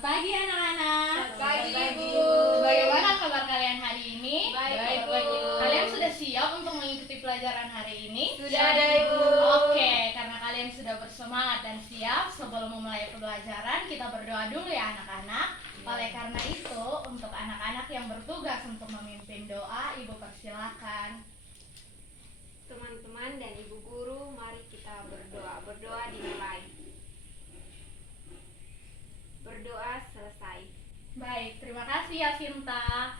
Selamat pagi anak-anak. Selamat pagi, Ibu. Bagaimana kabar kalian hari ini? Baik, Ibu. Kalian sudah siap untuk mengikuti pelajaran hari ini? Sudah, Ibu. Oke, karena kalian sudah bersemangat dan siap, sebelum memulai pelajaran kita berdoa dulu ya anak-anak. Oleh karena itu, untuk anak-anak yang bertugas untuk memimpin doa, Ibu persilakan. Teman-teman dan Ibu Guru, mari kita berdoa. Berdoa dimulai. Berdoa selesai. Baik, terima kasih ya Sinta.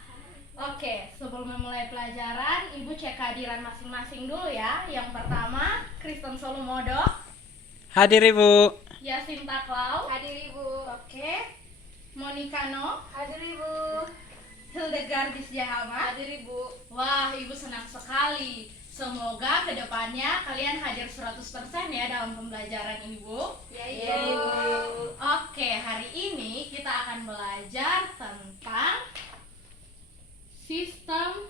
Oke, sebelum memulai pelajaran, Ibu cek kehadiran masing-masing dulu ya. Yang pertama, Kristen Solomodo, Hadir Ibu. Yasinta Klau, Hadir, Ibu. oke, Monica No, Hadir, Ibu. Hildegard Disjahama. Hadir, Ibu. Wah, Ibu senang sekali. Semoga kedepannya kalian hadir 100% ya dalam pembelajaran Ibu. Ya, Iya, Ibu. Oke, hari ini kita akan belajar tentang sistem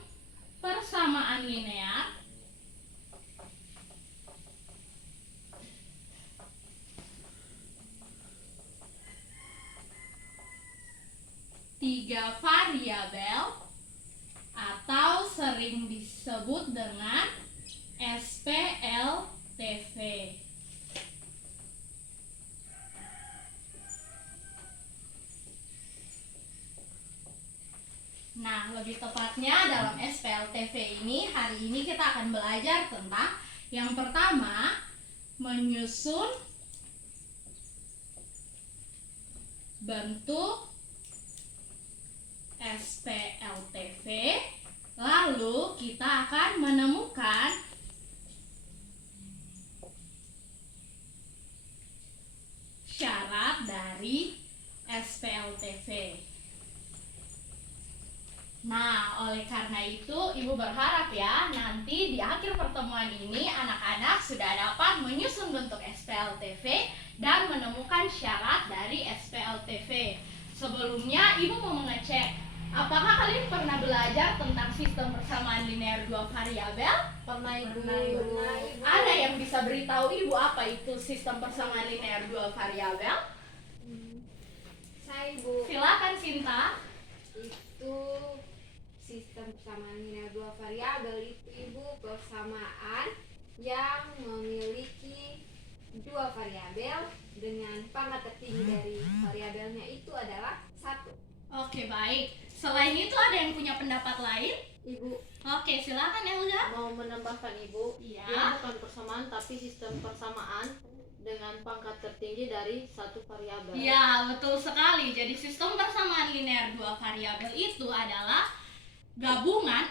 persamaan linear. Tiga variabel atau sering disebut dengan SPLTV. Nah, lebih tepatnya dalam SPLTV ini, hari ini kita akan belajar tentang yang pertama, menyusun bentuk SPLTV. Lalu kita akan menemukan syarat dari SPLTV. Nah, oleh karena itu Ibu berharap ya nanti di akhir pertemuan ini anak-anak sudah dapat menyusun bentuk SPLTV dan menemukan syarat dari SPLTV. Sebelumnya Ibu mau mengecek, apakah kalian pernah belajar tentang sistem persamaan linear dua variabel? Pernah, Ibu. Ada yang bisa beritahu Ibu apa itu sistem persamaan linear dua variabel? Saya, Ibu. Silakan Sinta. Itu sistem persamaan linear dua variabel itu, Ibu, persamaan yang memiliki dua variabel dengan pangkat tertinggi dari variabelnya itu adalah 1. Oke, baik. Selain itu ada yang punya pendapat lain? Ibu, Oke, silakan Elga. Mau menambahkan Ibu, Iya. dia bukan persamaan tapi sistem persamaan dengan pangkat tertinggi dari satu variabel. Ya, betul sekali. Jadi sistem persamaan linear dua variabel itu adalah gabungan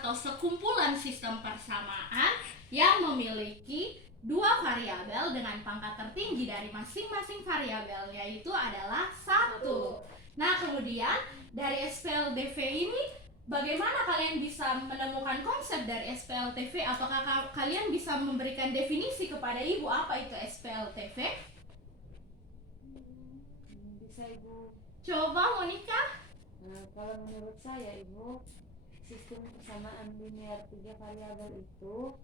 atau sekumpulan sistem persamaan yang memiliki dua variabel dengan pangkat tertinggi dari masing-masing variabel, yaitu adalah 1. Nah, kemudian dari SPLTV ini bagaimana kalian bisa menemukan konsep dari SPLTV? Apakah kalian bisa memberikan definisi kepada Ibu apa itu SPLTV? Bisa Ibu. Coba Monica. Nah, kalau menurut saya Ibu, sistem persamaan linear tiga variabel itu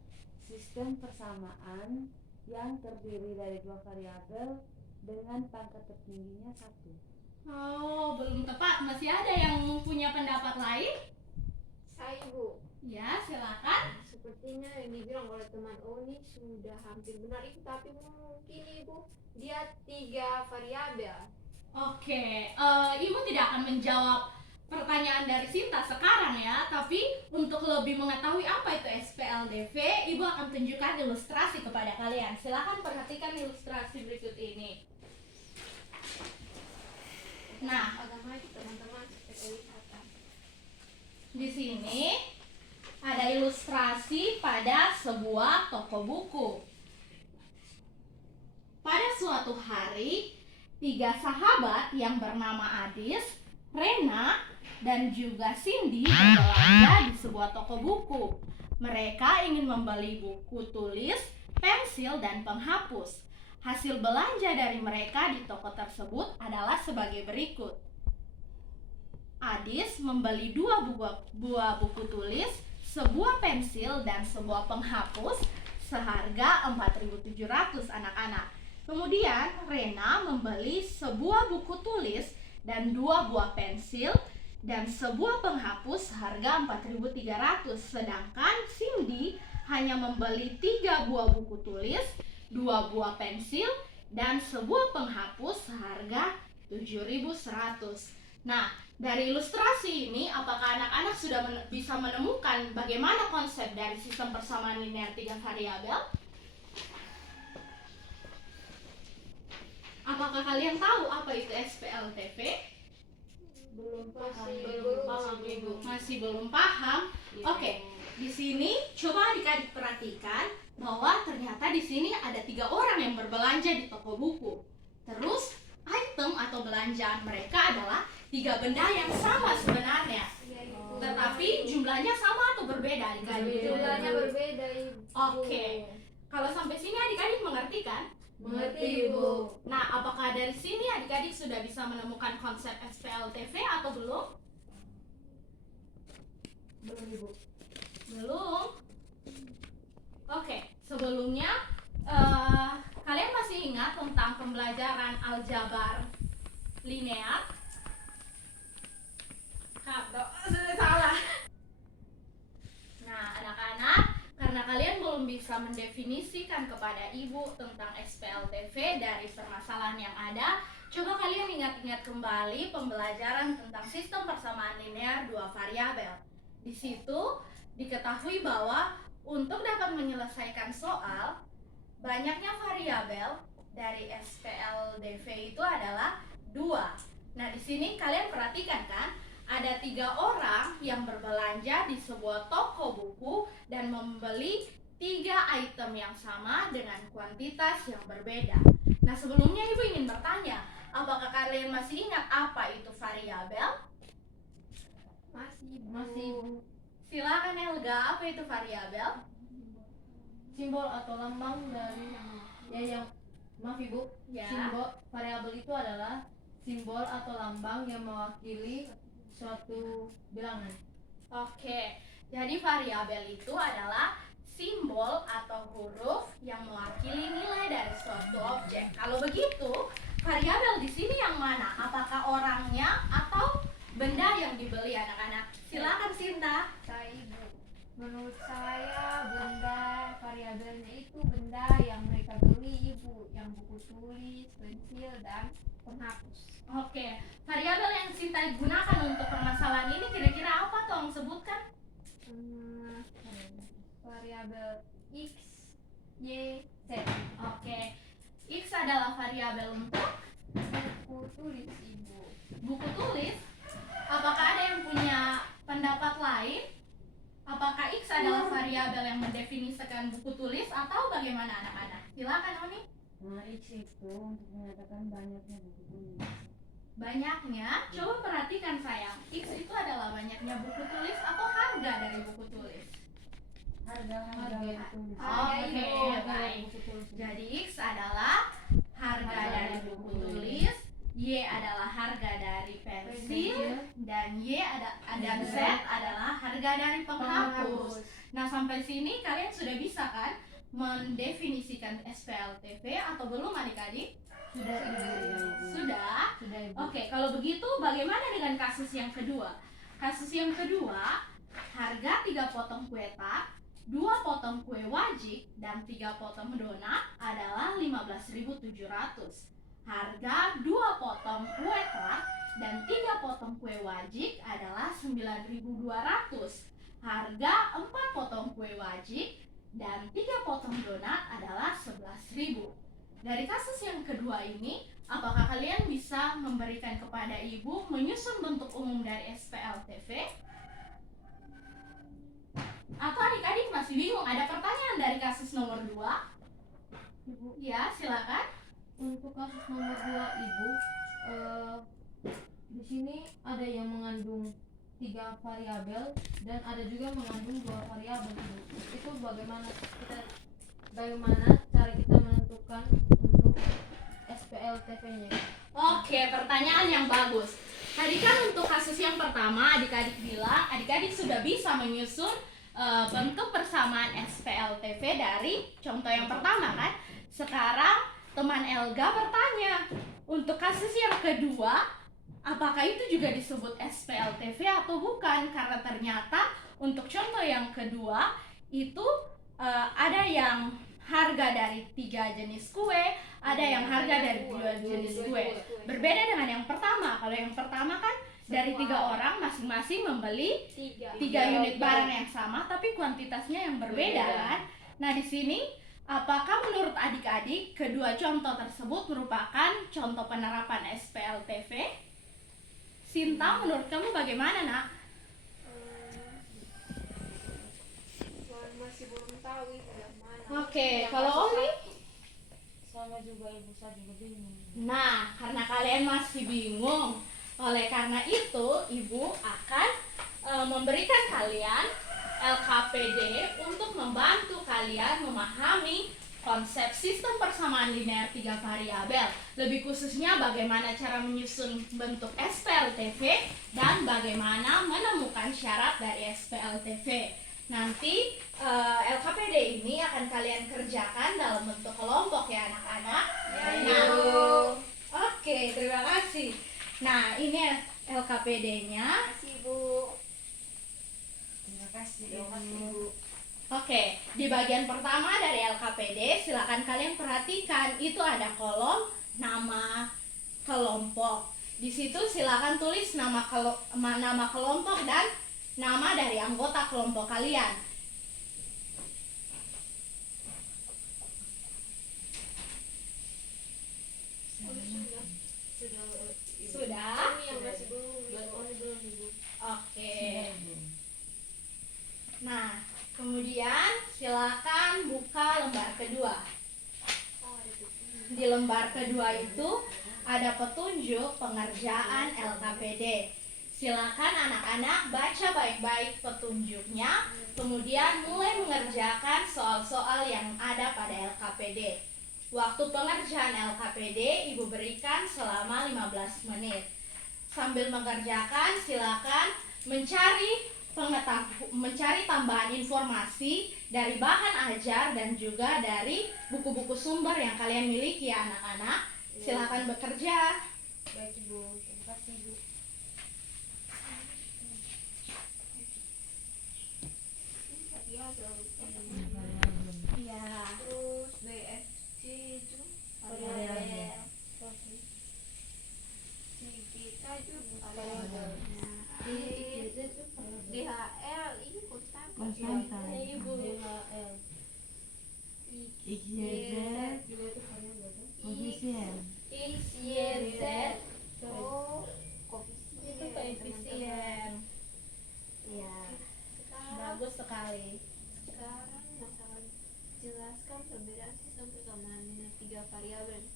sistem persamaan yang terdiri dari dua variabel dengan pangkat tertingginya 1. Oh, belum tepat. Masih ada yang punya pendapat lain? saya, Ibu. Ya, silakan. Sepertinya yang dibilang oleh teman Oni sudah hampir benar itu, tapi mungkin, Ibu, dia 3 variabel. Oke, Ibu tidak akan menjawab pertanyaan dari Sinta sekarang ya, tapi untuk lebih mengetahui apa itu SPLTV, Ibu akan tunjukkan ilustrasi kepada kalian. Silakan perhatikan ilustrasi berikut ini. Nah, Bagaimana teman-teman kelihatan? di sini ada ilustrasi pada sebuah toko buku. Pada suatu hari, 3 sahabat yang bernama Adis, Rena, dan juga Cindy berbelanja di sebuah toko buku. Mereka ingin membeli buku tulis, pensil, dan penghapus. Hasil belanja dari mereka di toko tersebut adalah sebagai berikut. Adis membeli 2 buah buku tulis, sebuah pensil, dan sebuah penghapus seharga 4.700 anak-anak. Kemudian Rena membeli sebuah buku tulis dan 2 buah pensil dan sebuah penghapus harga 4.300. Sedangkan Cindy hanya membeli 3 buah buku tulis, 2 buah pensil dan sebuah penghapus harga 7.100. Nah, dari ilustrasi ini apakah anak-anak sudah bisa menemukan bagaimana konsep dari sistem persamaan linear 3 variabel? Apakah kalian tahu apa itu SPLTV? Belum paham. Belum paham, paham. Ibu. Masih belum paham? Oke, di sini coba adik-adik perhatikan bahwa ternyata di sini ada 3 orang yang berbelanja di toko buku. Terus item atau belanjaan mereka adalah 3 benda yang sama sebenarnya, Iya, Ibu. tetapi jumlahnya sama atau berbeda adik-adik? Jumlahnya berbeda, Ibu. Oke. Kalau sampai sini adik-adik mengerti kan? Mengerti, Ibu. Nah, apakah dari sini adik-adik sudah bisa menemukan konsep SPLTV atau belum? Belum, Ibu. Belum. Oke, sebelumnya kalian masih ingat tentang pembelajaran aljabar linear? Salah. Nah, anak-anak, karena kalian belum bisa mendefinisikan kepada ibu tentang SPLTV dari permasalahan yang ada, coba kalian ingat-ingat kembali pembelajaran tentang sistem persamaan linear 2 variabel. Di situ diketahui bahwa untuk dapat menyelesaikan soal, banyaknya variabel dari SPLDV itu adalah 2. Nah, di sini kalian perhatikan kan, ada 3 orang yang berbelanja di sebuah toko buku dan membeli 3 item yang sama dengan kuantitas yang berbeda. Nah, sebelumnya ibu ingin bertanya, apakah kalian masih ingat apa itu variabel? Masih, Ibu. Silakan Helga, apa itu variabel? Simbol atau lambang dari yang maaf Ibu. Ya. Simbol variabel itu adalah simbol atau lambang yang mewakili suatu bilangan. Oke, jadi variabel itu adalah simbol atau huruf yang mewakili nilai dari suatu objek. Kalau begitu, variabel di sini yang mana? Apakah orangnya atau benda yang dibeli anak-anak? Silakan Sinta. Saya, Ibu. Menurut saya benda variabelnya itu benda yang mereka beli, Ibu, yang buku tulis, pensil, dan penghapus. Oke, variabel yang Sinta gunakan untuk permasalahan ini kira-kira apa tolong sebutkan? Variabel X, Y, Z. Oke, X adalah variabel untuk Buku tulis, Ibu. buku tulis. Apakah ada yang punya pendapat lain? Apakah X adalah variabel yang mendefinisikan buku tulis atau bagaimana anak-anak? Silakan Oni. Nah, X itu untuk menyatakan banyaknya buku tulis. Banyaknya, coba perhatikan sayang. X itu adalah banyaknya buku tulis atau harga dari buku tulis? Harga buku tulis. Oke, Harga baik. buku tulis. Jadi X adalah harga dari buku tulis, Y adalah harga dari pensil, dan dan Z adalah harga dari penghapus. Nah, sampai sini kalian sudah bisa kan mendefinisikan SPLTV atau belum adik-adik? Sudah, Ibu. Sudah. Sudah, Ibu. Oke, kalau begitu bagaimana dengan kasus yang kedua? Kasus yang kedua, harga 3 potong kue tart, 2 potong kue wajik, dan 3 potong donat adalah 15.700. Harga 2 potong kue tart dan 3 potong kue wajik adalah 9.200. Harga 4 potong kue wajik dan 3 potong donat adalah 11.000. Dari kasus yang kedua ini, apakah kalian bisa memberikan kepada ibu menyusun bentuk umum dari SPLTV? Atau adik-adik masih bingung? Ada pertanyaan dari kasus nomor 2? Ibu, Ya, silakan. untuk kasus nomor 2, Ibu, di sini ada yang mengandung 3 variabel dan ada juga mengandung 2 variabel, Ibu. Itu bagaimana cara kita menentukan untuk SPLTV-nya? Oke, pertanyaan yang bagus. Tadi kan untuk kasus yang pertama adik-adik bilang adik-adik sudah bisa menyusun bentuk persamaan SPLTV dari contoh yang pertama kan. Sekarang teman Elga bertanya, untuk kasus yang kedua, apakah itu juga disebut SPLTV atau bukan? Karena ternyata untuk contoh yang kedua itu ada yang harga dari 3 jenis kue, ada yang harga dari 2 jenis kue. Berbeda dengan yang pertama. Kalau yang pertama kan dari 3 orang masing-masing membeli 3 unit barang yang sama tapi kuantitasnya yang berbeda kan. Nah, di sini apakah menurut adik-adik kedua contoh tersebut merupakan contoh penerapan SPLTV? Sinta, menurut kamu bagaimana, Nak? Masih belum tahu itu yang mana. Oke, kalau Oli? Sama juga ibu, saya juga bingung. Nah, karena kalian masih bingung, oleh karena itu Ibu akan memberikan kalian LKPD untuk membantu kalian memahami konsep sistem persamaan linear 3 variabel. Lebih khususnya bagaimana cara menyusun bentuk SPLTV dan bagaimana menemukan syarat dari SPLTV. Nanti LKPD ini akan kalian kerjakan dalam bentuk kelompok ya anak-anak. Oke, terima kasih. Nah, ini LKPD-nya. Masih Bu. Terima kasih ibu. Oke, di bagian pertama dari LKPD, silakan kalian perhatikan itu ada kolom nama kelompok. Di situ silakan tulis nama kelompok dan nama dari anggota kelompok kalian. Sudah? Oke. Nah, kemudian silakan buka lembar kedua. Di lembar kedua itu ada petunjuk pengerjaan LKPD. Silakan anak-anak baca baik-baik petunjuknya, kemudian mulai mengerjakan soal-soal yang ada pada LKPD. Waktu pengerjaan LKPD Ibu berikan selama 15 menit. Sambil mengerjakan silakan mencari tambahan informasi dari bahan ajar dan juga dari buku-buku sumber yang kalian miliki ya anak-anak. Silakan bekerja. Baik ibu, terima kasih ibu. Ya. Terus BFC itu Variabel. kita juga DHL ini konstan. Ibu. DHL. XYZ juga itu variabel kan? Koefisien. XYZ Oh, itu koefisien. Ya, bagus sekali. Sekarang masalah jelaskan perbedaan sistem persamaan dengan 3 variabel.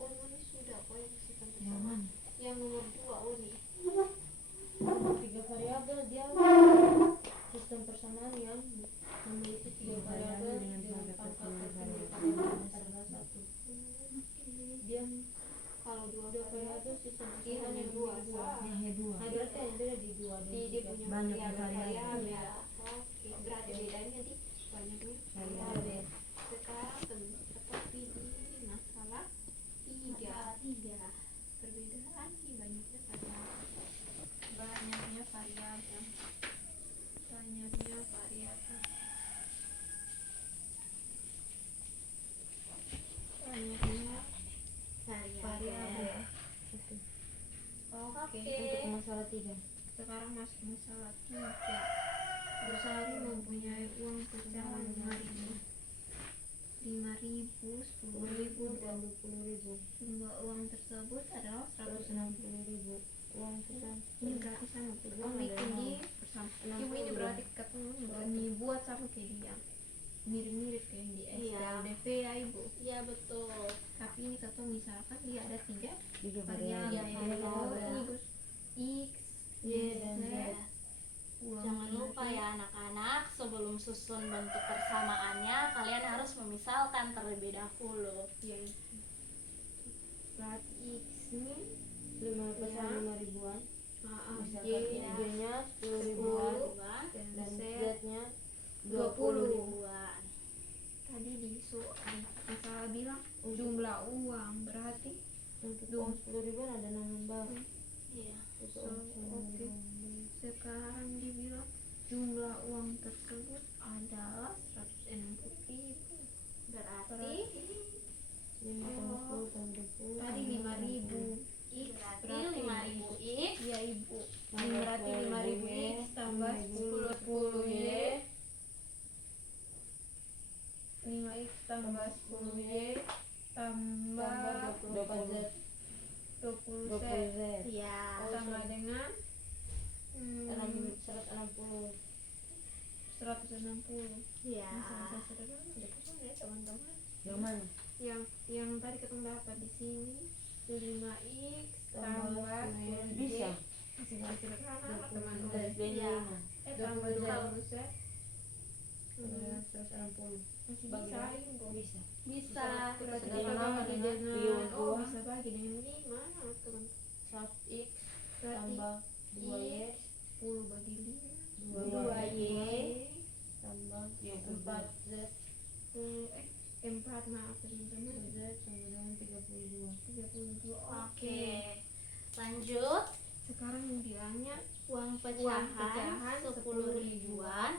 Oh, ini sudah kok yang sistem persamaan. Yang nomor 2 ini. 3 variabel dia sistem persamaan yang memiliki 3 variabel dengan pangkat tertinggi adalah 1. Dia Kalau 2 variabel sistem ini persamaan hanya yang 2. hanya 2. Nah, berarti yang beda di 2 Dia punya banyak variabel. variabel. Oke, berarti bedanya di banyaknya Variabel. Sekarang tetapi di masalah 3. Perbedaan di banyaknya variabel. Banyaknya variabel. Variabel. Oke. Untuk masalah 3. Sekarang masuk masalah 3. Bersari mempunyai uang pecahan 5.000, 10.000, dan 20.000. Jumlah uang tersebut adalah 160.000. Uang pecahan Ini berarti sama uang ini persamaan. Ini berarti ketemu ini buat sama kayak dia. Mirip-mirip kayak di SPLDV ya ibu. Iya betul. Tapi ini kata misalkan dia ada 3 3 variabel. Ini Gus X, Y, dan Z. Jangan lupa ya anak-anak, sebelum susun bentuk persamaannya kalian harus memisalkan terlebih dahulu. Ya. Berarti X ini 5 pecahan 5 ribuan. Y Y-nya 10 ribuan dan dan Z Z-nya 20 ribuan. Tadi di soal masalah bilang jumlah uang berarti Untuk uang 10.000 ada 6 lembar. Iya. Untuk uang 10.000. sekarang dibilang jumlah uang tersebut adalah 160.000. Berarti 5,10 tambah 20. Tadi 5.000 berarti 5.000 X ya ibu. Berarti 5.000 X tambah 10 Y. 5X tambah 10 Y tambah 20 20 Z 20 Z. ya. sama dengan 160. 160. Ya. Masa sederhana ada kesana ya teman-teman. Yang mana? Yang tadi ketemu dapat di sini 5X tambah 10 Bisa. masih sederhana teman-teman. Dari Iya. Tambah 20 Z 160. masih Bagi bisa berapa? ibu. Bisa. Bisa. Berarti Dengan kita apa? bagi Dengan dengan pion oh dua. bisa bagi dengan 5 teman. 1X Berarti tambah 2Y 10 bagi 5 2Y tambah 4 Z 4 maaf teman-teman. Z sama dengan 32. 32. Oke. Lanjut. Sekarang bilangnya Uang pecahan pecahan 10 10 ribuan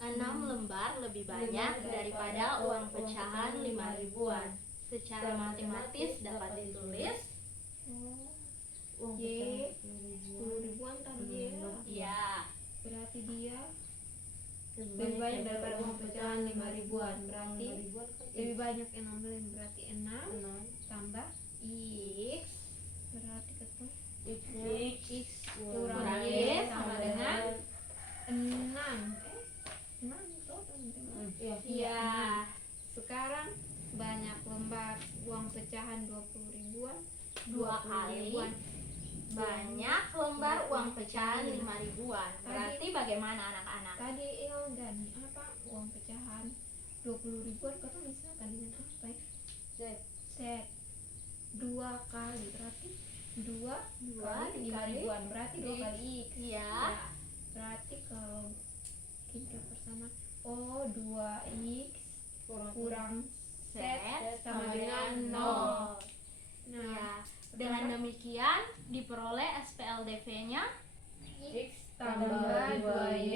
6 lembar lebih banyak daripada uang pecahan 5 ribuan. Secara matematis dapat ditulis Uang Y pecahan 10 ribuan tadi ya. ya. Berarti dia 10.000 lebih banyak daripada uang pecahan 5 ribuan. Berarti 5 ribuan kan lebih banyak 6 lem. Berarti 6 6 tambah X berarti ketemu X kurang kurang Y Y sama dengan 6. 6 toh teman-teman. Iya. ya. Sekarang banyak lembar uang pecahan 20 ribuan. 2 kali banyak lembar uang pecahan 5 ribuan. Berarti bagaimana anak-anak? Tadi dan apa uang pecahan 20 ribuan kata misalkan dengan apa ya? Set 2 kali berarti 2 kali 5 ribuan berarti 2 kali X. Iya. Berarti kalau kita bersama 2X kurang set sama dengan 0. Nah, Ya. Dengan demikian diperoleh SPLDV-nya X tambah 2Y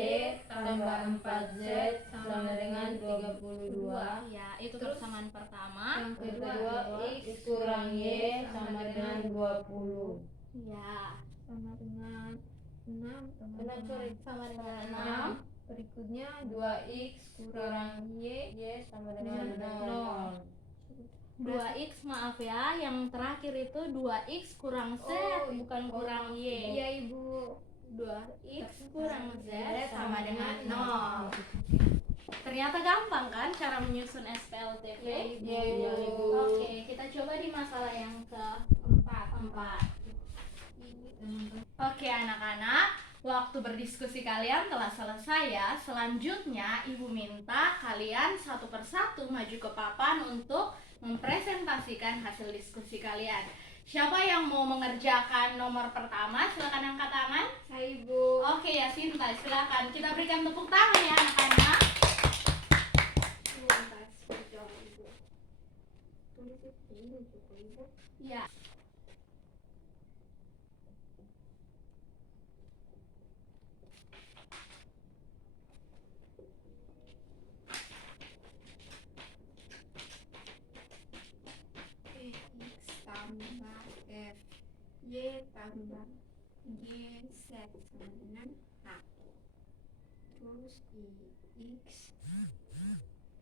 tambah 4Z sama dengan 32. ya, itu Terus, persamaan pertama. Yang kedua X kurang Y sama dengan 20. Ya, sama dengan 6 teman-teman. sama dengan 6. 6. Berikutnya 2X kurang Y Y sama dengan dengan 0. 2x maaf ya, yang terakhir itu 2x kurang z, bukan kurang y. Iya ibu. 2x kurang z sama dengan 0. Ternyata gampang kan cara menyusun SPLTV? Iya ibu. Oke, kita coba di masalah yang keempat. Oke anak-anak, waktu berdiskusi kalian telah selesai ya. Selanjutnya ibu minta kalian satu persatu maju ke papan untuk mempresentasikan hasil diskusi kalian. Siapa yang mau mengerjakan nomor pertama? Silakan angkat tangan. Saya ibu. Oke ya Sinta, silakan. Kita berikan tepuk tangan ya anak-anak. Ya. X tambah F Y tambah G Z sama dengan H. Terus X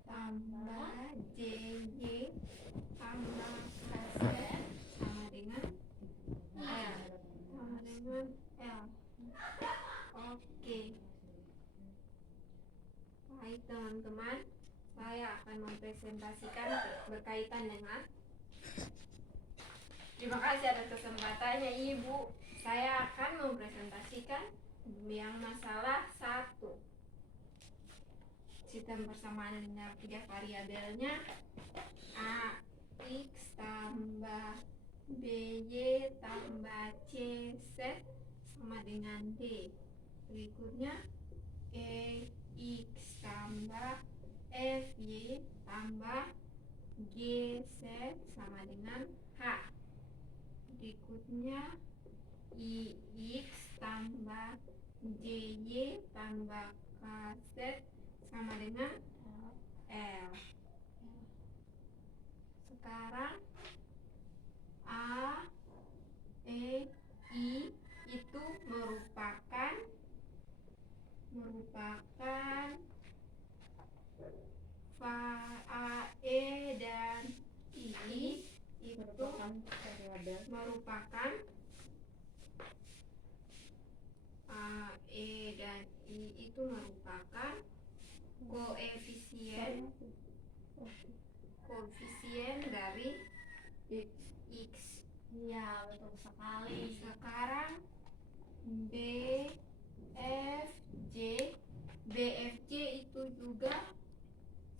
tambah JY tambah KZ sama dengan L. Sama dengan L. Oke. Baik teman-teman, saya akan mempresentasikan berkaitan dengan. Terima kasih atas kesempatannya Ibu. Saya akan mempresentasikan yang masalah 1. Sistem persamaan linear 3 variabelnya A X tambah BY tambah CZ sama dengan D. Berikutnya E X tambah FY tambah GZ sama dengan H. Berikutnya IX tambah JY tambah KZ sama dengan L. Sekarang A, E, I itu merupakan A, E dan I itu merupakan A, E dan I itu merupakan koefisien dari X. Iya, betul sekali. Sekarang BFJ itu juga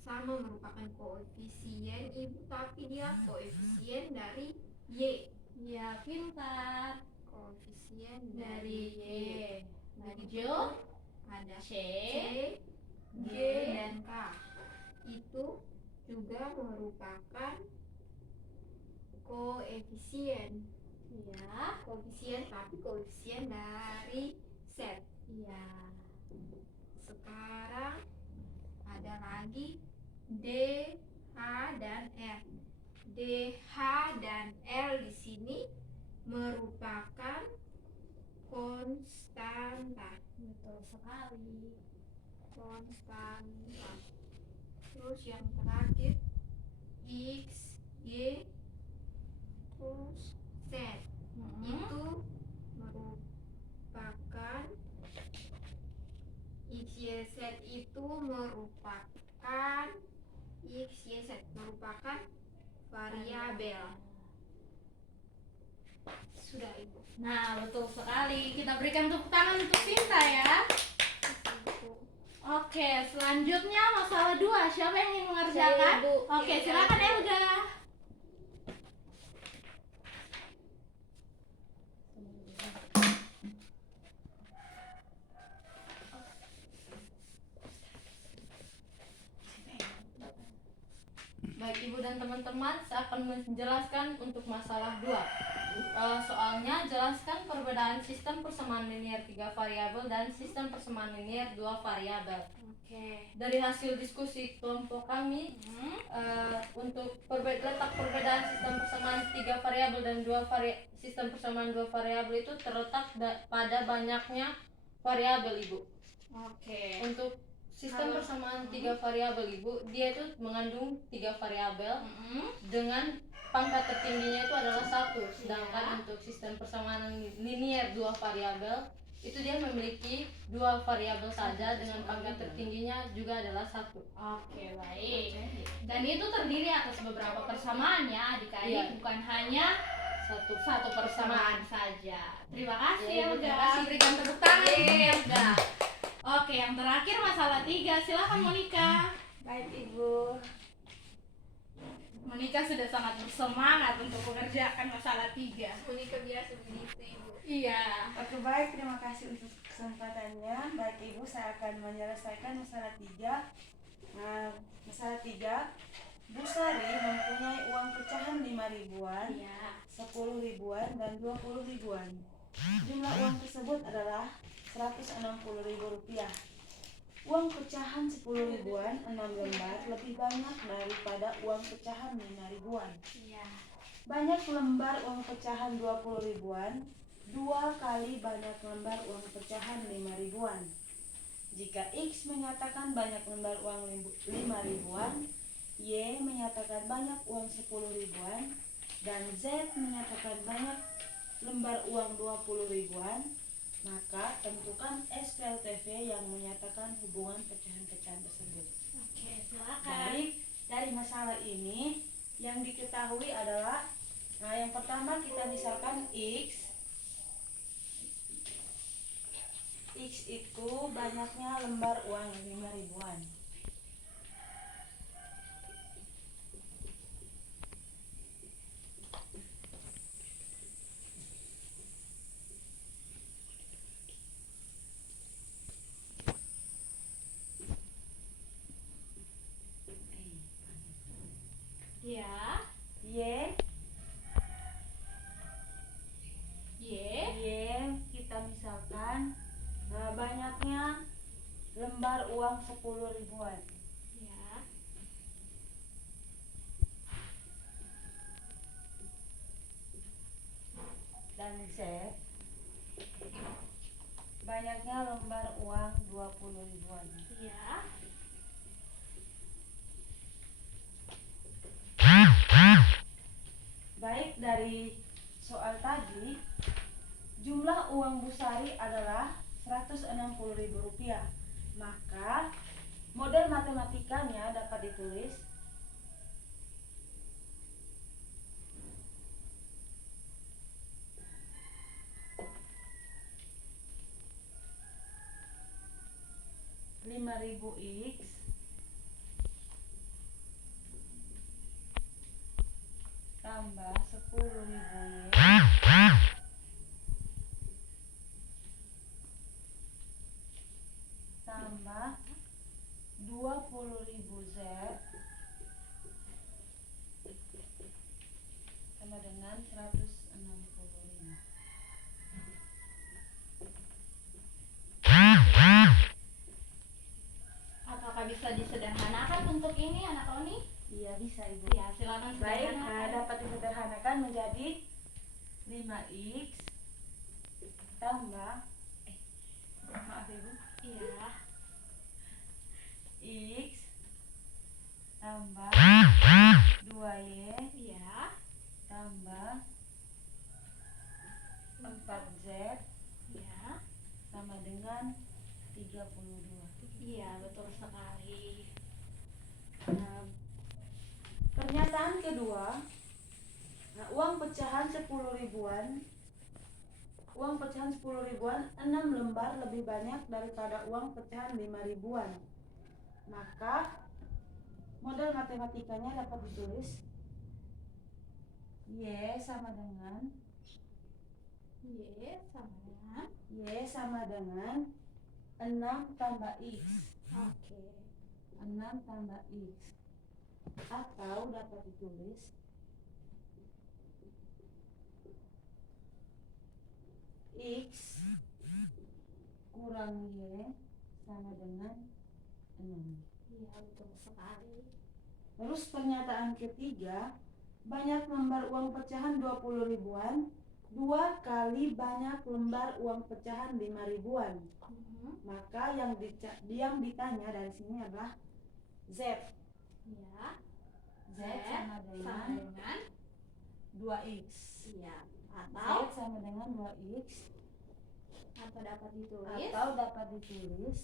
sama merupakan koefisien ibu, tapi dia koefisien dari Y. Iya, pintar. Koefisien Dari Y. Begitu Lanjut. ada C, G dan K. Itu juga merupakan koefisien. Iya. Tapi koefisien dari Z. Iya. Sekarang ada lagi D, H dan L. D, H dan L di sini merupakan konstanta. Betul sekali. Konstanta. Terus yang terakhir X, Y, terus Z. Itu merupakan XYZ itu merupakan variabel. Sudah ibu. Nah, betul sekali. Kita berikan tepuk tangan untuk Sinta ya. Oke, selanjutnya masalah 2. Siapa yang ingin mengerjakan? Saya, Ibu. Oke, silakan Elga. Baik Ibu dan teman-teman, saya akan menjelaskan untuk masalah 2. Soalnya jelaskan perbedaan sistem persamaan linear 3 variabel dan sistem persamaan linear 2 variabel. Oke. Dari hasil diskusi kelompok kami, untuk letak perbedaan sistem persamaan 3 variabel dan sistem persamaan 2 variabel itu terletak pada banyaknya variabel Ibu. Oke. Untuk sistem persamaan 3 variabel Ibu, dia itu mengandung 3 variabel dengan pangkat tertingginya itu adalah 1. Sedangkan untuk sistem persamaan linear 2 variabel itu dia memiliki 2 variabel saja dengan pangkat tertingginya juga adalah 1. Oke, baik. Dan itu terdiri atas beberapa persamaan ya adik-adik, Iya. bukan hanya satu persamaan saja. Terima kasih Ya, Ibu, Elga. terima kasih. Berikan tepuk tangan untuk Elga. Oke, yang terakhir masalah 3. Silakan Monica. Baik Ibu. Monica sudah sangat bersemangat untuk mengerjakan masalah 3. Monika biasa begitu ibu. Iya. Oke baik, terima kasih untuk kesempatannya. Baik Ibu, saya akan menyelesaikan masalah 3. Nah, masalah 3, Bu Sari mempunyai uang pecahan 5 ribuan, Iya. 10 ribuan, dan 20 ribuan. Jumlah uang tersebut adalah 160 ribu rupiah. Uang pecahan 10 ribuan 6 lembar lebih banyak daripada uang pecahan 5 ribuan. Iya. Banyak lembar uang pecahan 20 ribuan 2 kali banyak lembar uang pecahan 5 ribuan. Jika X menyatakan banyak lembar uang 5 ribuan, Y menyatakan banyak uang 10 ribuan, dan Z menyatakan banyak lembar uang 20 ribuan, maka tentukan SPLTV yang menyatakan hubungan pecahan-pecahan tersebut. Oke, silakan. Dari masalah ini yang diketahui adalah, nah yang pertama kita misalkan X itu banyaknya lembar uang 5 ribuan. Iya. lembar uang 10 ribuan. Ya. Dan Z, banyaknya lembar uang 20 ribuan. Ya. Baik, dari soal tadi, jumlah uang Bu Sari adalah Rp160.000. Maka model matematikanya dapat ditulis Rp5.000 X tambah Rp10.000 Y tambah Rp20.000 Z sama dengan 165. Apakah bisa disederhanakan untuk ini anak Oni? Iya, bisa Ibu. Ya, silakan Baik, sederhanakan. dapat disederhanakan menjadi 5X tambah maaf Ibu, Iya. X tambah 2Y Iya. tambah 4Z Iya. sama dengan 32. Iya, betul sekali. Nah, pernyataan kedua, uang pecahan 10 ribuan, 6 lembar lebih banyak daripada uang pecahan 5 ribuan. Maka model matematikanya dapat ditulis Y sama dengan Y sama dengan 6 tambah X. oke. 6 tambah X. Atau dapat ditulis X kurang Y sama dengan 6. Iya, betul sekali. Terus pernyataan ketiga, banyak lembar uang pecahan 20 ribuan 2 kali banyak lembar uang pecahan 5 ribuan. Maka yang ditanya dari sini adalah Z. Iya. Z sama dengan 2X. Iya. Z Atau sama dengan 2X. dapat ditulis Atau dapat ditulis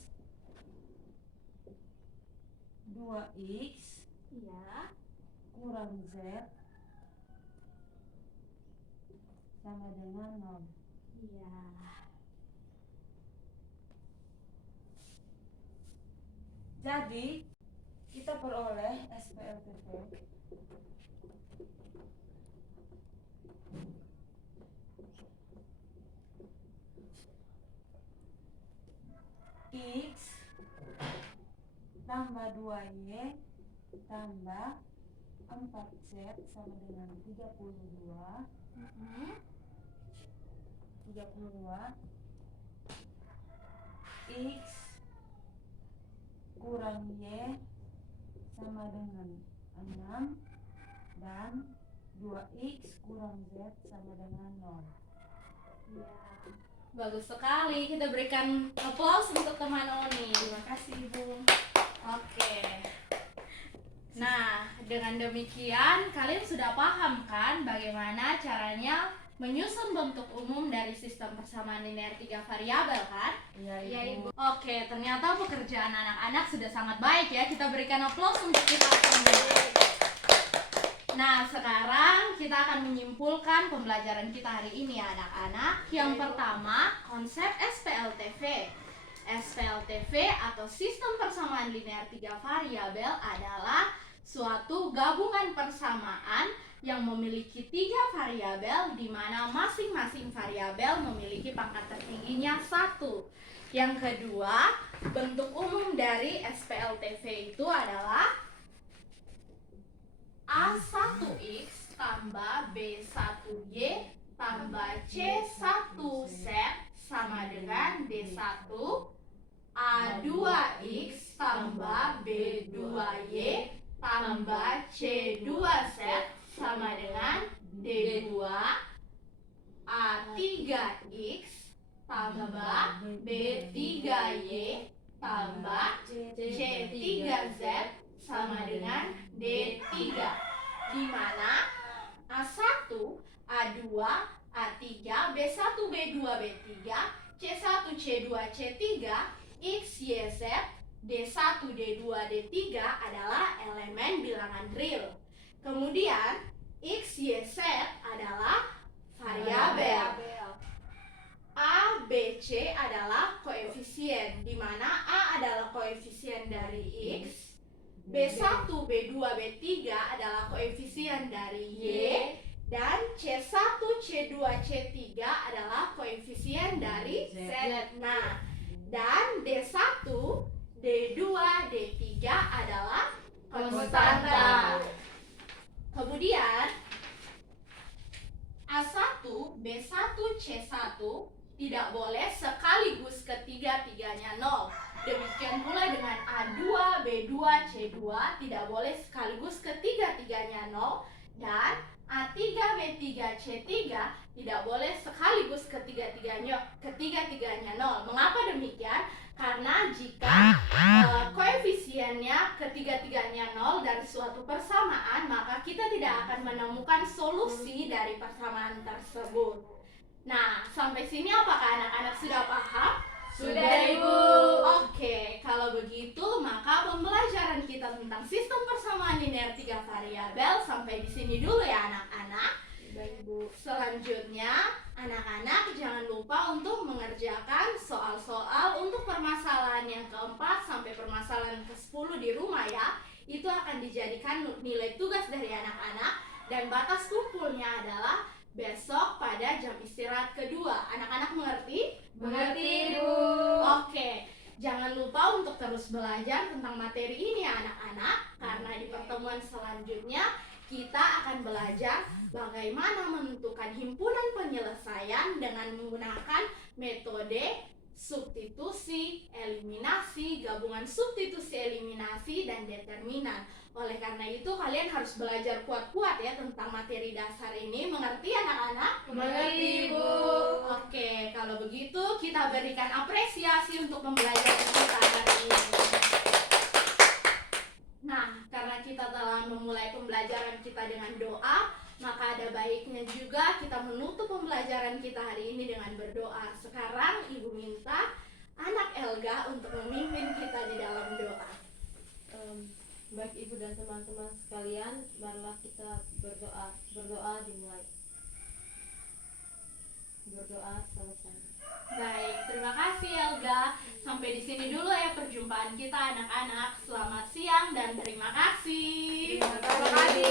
2X iya. kurang Z sama dengan 0. Iya. Jadi kita peroleh SPLTP X tambah 2Y tambah 4Z sama dengan 32 X kurang Y sama dengan 6 dan 2X kurang Z sama dengan 0. Iya. Bagus sekali. Kita berikan aplaus untuk teman Oni. Terima kasih Ibu. Oke. Nah, dengan demikian kalian sudah paham kan bagaimana caranya menyusun bentuk umum dari sistem persamaan linear 3 variabel kan? Iya Ibu. Oke, ternyata pekerjaan anak-anak sudah sangat baik ya. Kita berikan aplaus untuk kita semua. Nah, sekarang kita akan menyimpulkan pembelajaran kita hari ini ya anak-anak. Yang pertama, konsep SPLTV. SPLTV atau sistem persamaan linear 3 variabel adalah suatu gabungan persamaan yang memiliki 3 variabel di mana masing-masing variabel memiliki pangkat tertingginya 1. Yang kedua, bentuk umum dari SPLTV itu adalah A1X tambah B1Y tambah C1Z sama dengan D1 A2X tambah B2Y tambah C2Z sama dengan D2 A3X tambah B3Y tambah C3Z sama dengan D3, di mana A1, A2, A3, B1, B2, B3, C1, C2, C3, X, Y, Z, D1, D2, D3 adalah elemen bilangan real. Kemudian X, Y, Z adalah variabel. A, B, C adalah koefisien, di mana A adalah koefisien dari X, B1, B2, B3 adalah koefisien dari Y, dan C1, C2, C3 adalah koefisien dari Z. Nah, dan D1, D2, D3 adalah konstanta. Kemudian A1, B1, C1 tidak boleh sekaligus ketiga-tiganya 0. Demikian pula dengan A2, B2, C2 tidak boleh sekaligus ketiga-tiganya 0. Dan A3, B3, C3 tidak boleh sekaligus ketiga-tiganya 0. Mengapa demikian? Karena jika koefisiennya ketiga-tiganya 0 dari suatu persamaan, maka kita tidak akan menemukan solusi dari persamaan tersebut. Nah, sampai sini apakah anak-anak sudah paham? Sudah, Ibu. Oke, kalau begitu maka pembelajaran kita tentang sistem persamaan linear 3 variabel sampai di sini dulu ya anak-anak. Baik, Bu. Selanjutnya, anak-anak jangan lupa untuk mengerjakan soal-soal untuk permasalahan yang keempat sampai permasalahan ke-10 di rumah ya. Itu akan dijadikan nilai tugas dari anak-anak dan batas kumpulnya adalah besok pada jam istirahat kedua. Anak-anak mengerti? Mengerti, Bu. Oke, jangan lupa untuk terus belajar tentang materi ini ya anak-anak, karena di pertemuan selanjutnya kita akan belajar bagaimana menentukan himpunan penyelesaian dengan menggunakan metode substitusi, eliminasi, gabungan substitusi, eliminasi, dan determinan. Oleh karena itu kalian harus belajar kuat-kuat ya tentang materi dasar ini. Mengerti anak-anak? Mengerti, Bu. Oke, kalau begitu kita berikan apresiasi untuk pembelajaran kita hari ini. Nah, karena kita telah memulai pembelajaran kita dengan doa, maka ada baiknya juga kita menutup pembelajaran kita hari ini dengan berdoa. Sekarang Ibu minta anak Elga untuk memimpin kita di dalam doa. Baik Ibu dan teman-teman sekalian, marilah kita berdoa. Berdoa dimulai. Berdoa selesai. Baik, terima kasih Elga. Sampai di sini dulu ya perjumpaan kita anak-anak. Selamat siang dan terima kasih. Terima kasih.